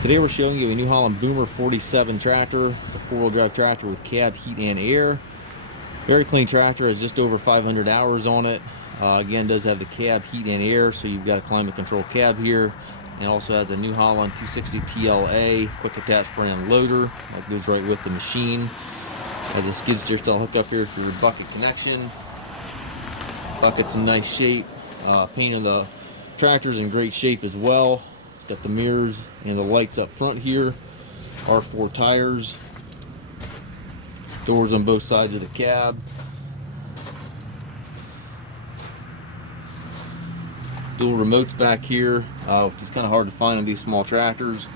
Today we're showing you a New Holland Boomer 47 tractor. It's a four-wheel drive tractor with cab, heat, and air. Very clean tractor, has just over 500 hours on it. Again, does have the cab, heat, and air, so you've got a climate control cab here. And also has a New Holland 260 TLA quick attach front end loader that goes right with the machine. Has a skid steer style hookup here for your bucket connection. Bucket's in nice shape. Paint of the tractor's in great shape as well. Got the mirrors and the lights up front here. R4 tires. Doors on both sides of the cab. Dual remotes back here, which is kind of hard to find on these small tractors.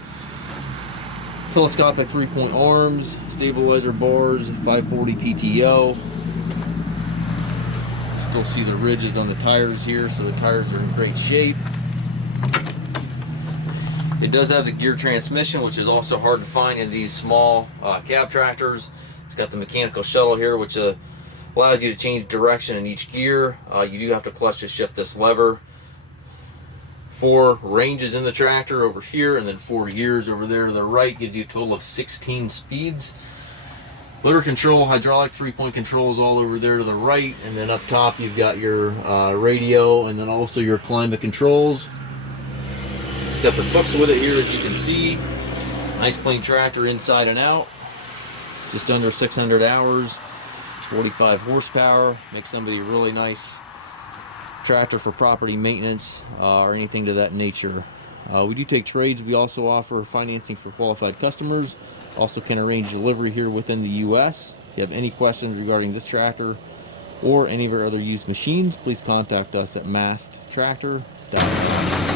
Telescopic 3-point arms, stabilizer bars, 540 PTO. Still see the ridges on the tires here, so the tires are in great shape. It does have the gear transmission, which is also hard to find in these small cab tractors. It's got the mechanical shuttle here, which allows you to change direction in each gear. You do have to clutch to shift this lever. 4 ranges in the tractor over here, and then 4 gears over there to the right. Gives you a total of 16 speeds. Motor control, hydraulic 3-point controls all over there to the right, and then up top you've got your radio, and then also your climate controls. It's got the books with it here, as you can see. Nice clean tractor inside and out. Just under 600 hours, 45 horsepower. Makes somebody a really nice tractor for property maintenance or anything to that nature. We do take trades. We also offer financing for qualified customers. Also can arrange delivery here within the U.S. If you have any questions regarding this tractor or any of our other used machines, please contact us at masttractor.com.